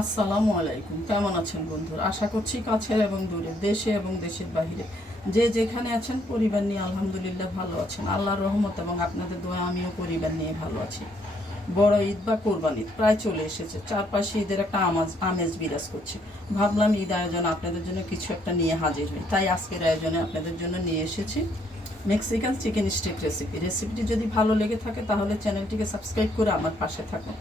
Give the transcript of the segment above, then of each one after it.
আসসালামু আলাইকুম। কেমন আছেন বন্ধুরা? আশা করছি কাছের এবং দূরে, দেশে এবং দেশের বাহিরে যে যেখানে আছেন পরিবার নিয়ে আলহামদুলিল্লাহ ভালো আছেন। আল্লাহর রহমত এবং আপনাদের দোয়া আমিও পরিবার নিয়ে ভালো আছি। বড় ঈদ বা কোরবান ঈদ প্রায় চলে এসেছে। চারপাশে ঈদের একটা আমেজ বিরাজ করছে। ভাবলাম ঈদ আয়োজন আপনাদের জন্য কিছু একটা নিয়ে হাজির হই, তাই আজকের আয়োজনে আপনাদের জন্য নিয়ে এসেছি মেক্সিকান চিকেন স্টেক রেসিপিটি যদি ভালো লেগে থাকে তাহলে চ্যানেলটিকে সাবস্ক্রাইব করে আমার পাশে থাকুন।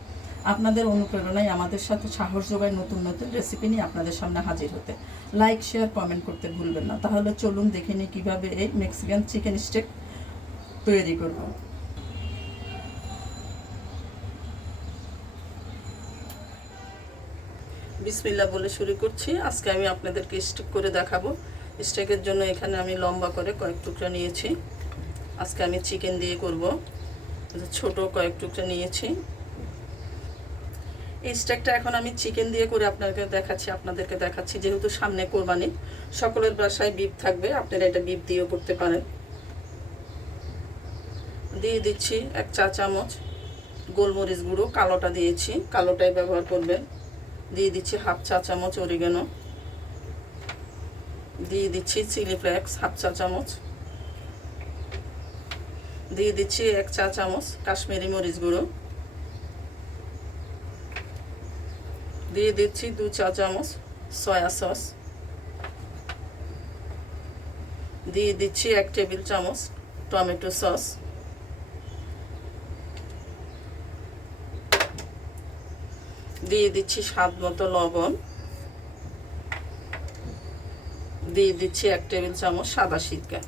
আপনাদের অনুপ্রেরণায় আমাদের সাথে সাহস যোগায় নতুন নতুন রেসিপি নিয়ে আপনাদের সামনে হাজির হতে। লাইক, শেয়ার, কমেন্ট করতে ভুলবেন না। তাহলে চলুন দেখে নিই কীভাবে এই মেক্সিকান চিকেন স্টেক তৈরি করব। বিসমিল্লাহ বলে শুরু করছি। আজকে আমি আপনাদেরকে স্টেক করে দেখাবো। স্টেকের জন্য এখানে আমি লম্বা করে কয়েক টুকরা নিয়েছি। আজকে আমি চিকেন দিয়ে করব। ছোট কয়েক টুকরা নিয়েছি। এই স্টেকটা এখন আমি চিকেন দিয়ে করে আপনাদেরকে দেখাচ্ছি যেহেতু সামনে কোরবানি, সকলের বাসায় বিফ থাকবে, আপনারা এটা বিফ দিয়েও করতে পারেন। দিয়ে দিচ্ছি 1 চা চামচ গোলমরিচ গুঁড়ো, কালোটা দিয়েছি, কালোটাই ব্যবহার করবেন। দিয়ে দিচ্ছি 1/2 চা চামচ অরিগানো। দিয়ে দিচ্ছি চিলি ফ্লেক্স 1/2 চা চামচ। দিয়ে দিচ্ছি 1 চা চামচ কাশ্মীরি মরিচ গুঁড়ো। দিয়ে দিচ্ছি 2 চা চামচ সয়া সস। দিয়ে দিচ্ছি 1 টেবিল চামচ টমেটো সস। দিয়ে দিচ্ছি স্বাদ মতো লবণ। দিয়ে দিচ্ছি 1 টেবিল চামচ সাদা সিরকা।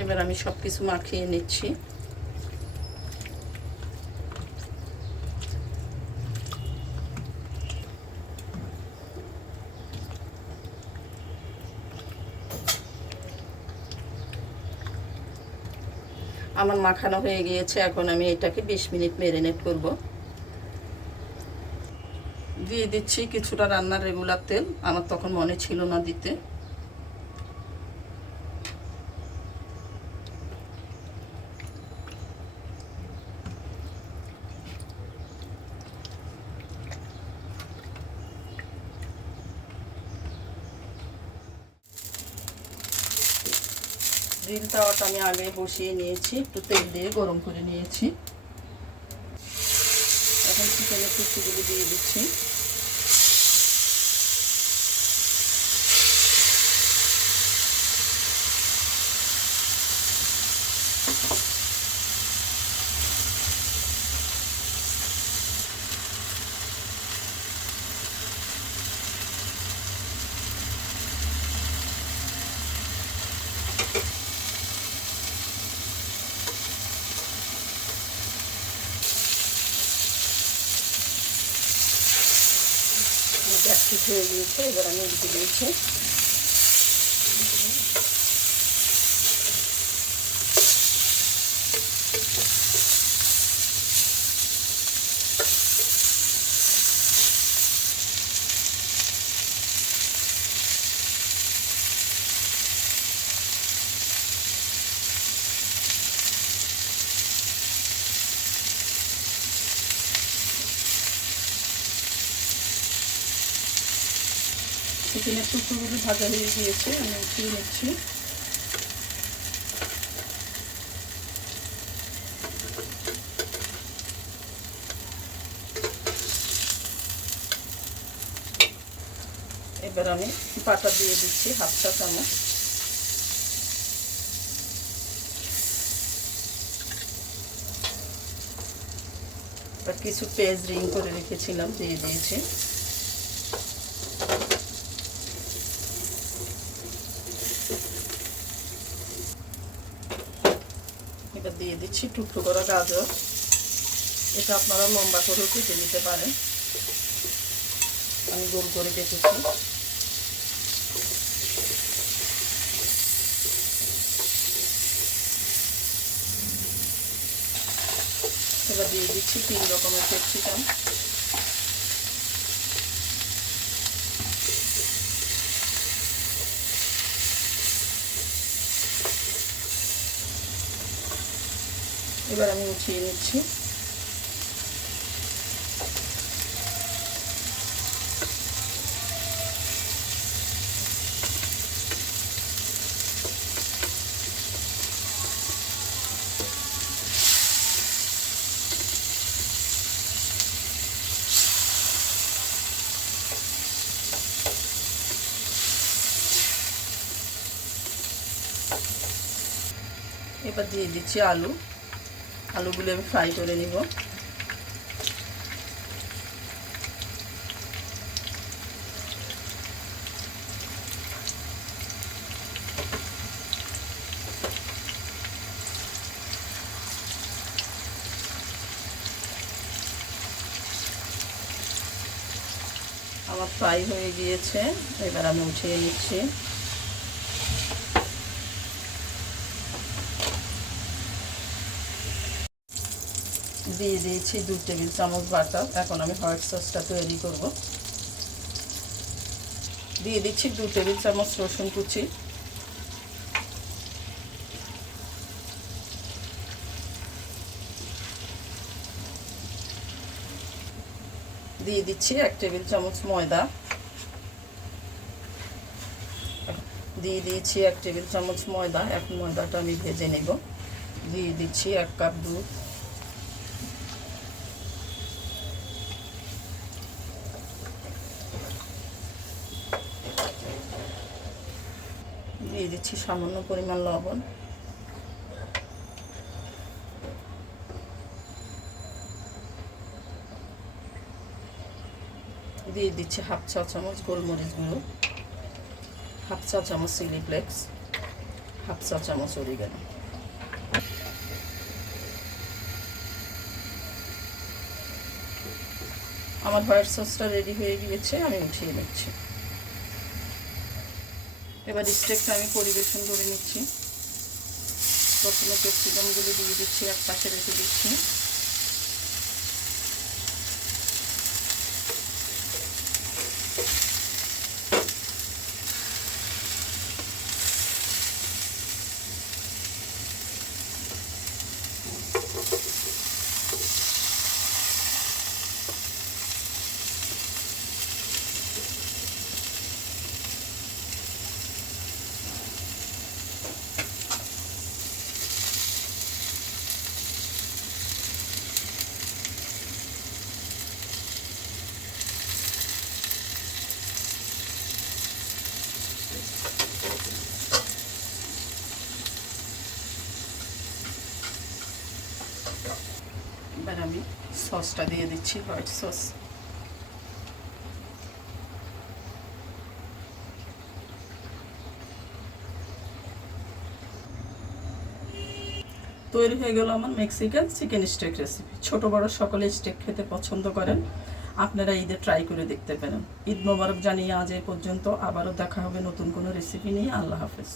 এবার আমি সব কিছু মাখিয়ে নিচ্ছি। আমার মাখানো হয়ে গিয়েছে। এখন আমি এটাকে 20 মিনিট ম্যারিনেট করব। দিয়ে দিচ্ছি কিছুটা রান্নার রেগুলার তেল, আমার তখন মনে ছিল না দিতে। গ্রিল তাওয়াটা আমি আগে বসিয়ে নিয়েছি, একটু তেল দিয়ে গরম করে নিয়েছি। এখন চিকেনের টুকরোগুলো দিয়ে দিচ্ছি। গ্যাস ঠিক হয়ে গিয়েছে, এবার আমি উল্টে দিয়েছি। চিকেনের টুকরোগুলো ভাজা হয়ে গিয়েছে, আমি উঠিয়ে নিচ্ছি। এবার আমি বাটার দিয়ে দিচ্ছি 1/2 চা চামচ। আর কিছু পেঁয়াজ রিং করে রেখেছিলাম দিয়ে দিয়েছি। এবার দিয়ে দিচ্ছি টুকরো করা গাজর, এটা আপনারা লম্বা করেও কেটে নিতে পারেন, আমি গোল করে কেটেছি। এবার দিয়ে দিচ্ছি 3 রকমের ক্যাপসিকাম। এবার আমি উঠিয়ে নিচ্ছি। এবার দিয়ে দিচ্ছি আলু। আলুগুলো আমি ফ্রাই করে নিব। আমার ফ্রাই হয়ে গিয়েছে, এবার আমি উঠিয়ে নিচ্ছি। দিয়ে দিয়েছি 2 টেবিল চামচ বাটার। এখন আমি হোয়াইট সসটা তৈরি করব। দিয়ে দিচ্ছি 2 টেবিল চামচ রসুন কুচি। দিয়ে দিচ্ছি 1 টেবিল চামচ ময়দা। দিয়ে দিয়েছি 1 টেবিল চামচ ময়দা। এখন ময়দাটা আমি ভেজে নেব। দিয়ে দিচ্ছি 1 কাপ দুধ। দিয়ে দিচ্ছি সামান্য পরিমাণ লবণ। দিয়ে দিচ্ছি হাফ চা চামচ গোলমরিচ গুঁড়ো, হাফ চা চামচ চিলি ফ্লেক্স, হাফ চা চামচ অরিগানো। আমার হোয়াইট সসটা রেডি হয়ে গিয়েছে, আমি উঠিয়ে নিচ্ছি। এবার স্টেকটা আমি পরিবেশন করে নিচ্ছি। প্রথমে ক্যাপসিকামগুলো দিয়ে দিচ্ছি, এক পাশে রেখে দিচ্ছি। এবার আমি সসটা দিয়ে দিচ্ছি, হোয়াইট সস। তৈরি হয়ে গেল আমার মেক্সিকান চিকেন স্টেক রেসিপি। ছোট বড় সকলে স্টেক খেতে পছন্দ করেন, আপনারা ঈদে ট্রাই করে দেখতে পারেন। ঈদ মোবারক জানিয়ে আজ এই পর্যন্ত। আবারও দেখা হবে নতুন কোনো রেসিপি নিয়ে। আল্লাহ হাফেজ।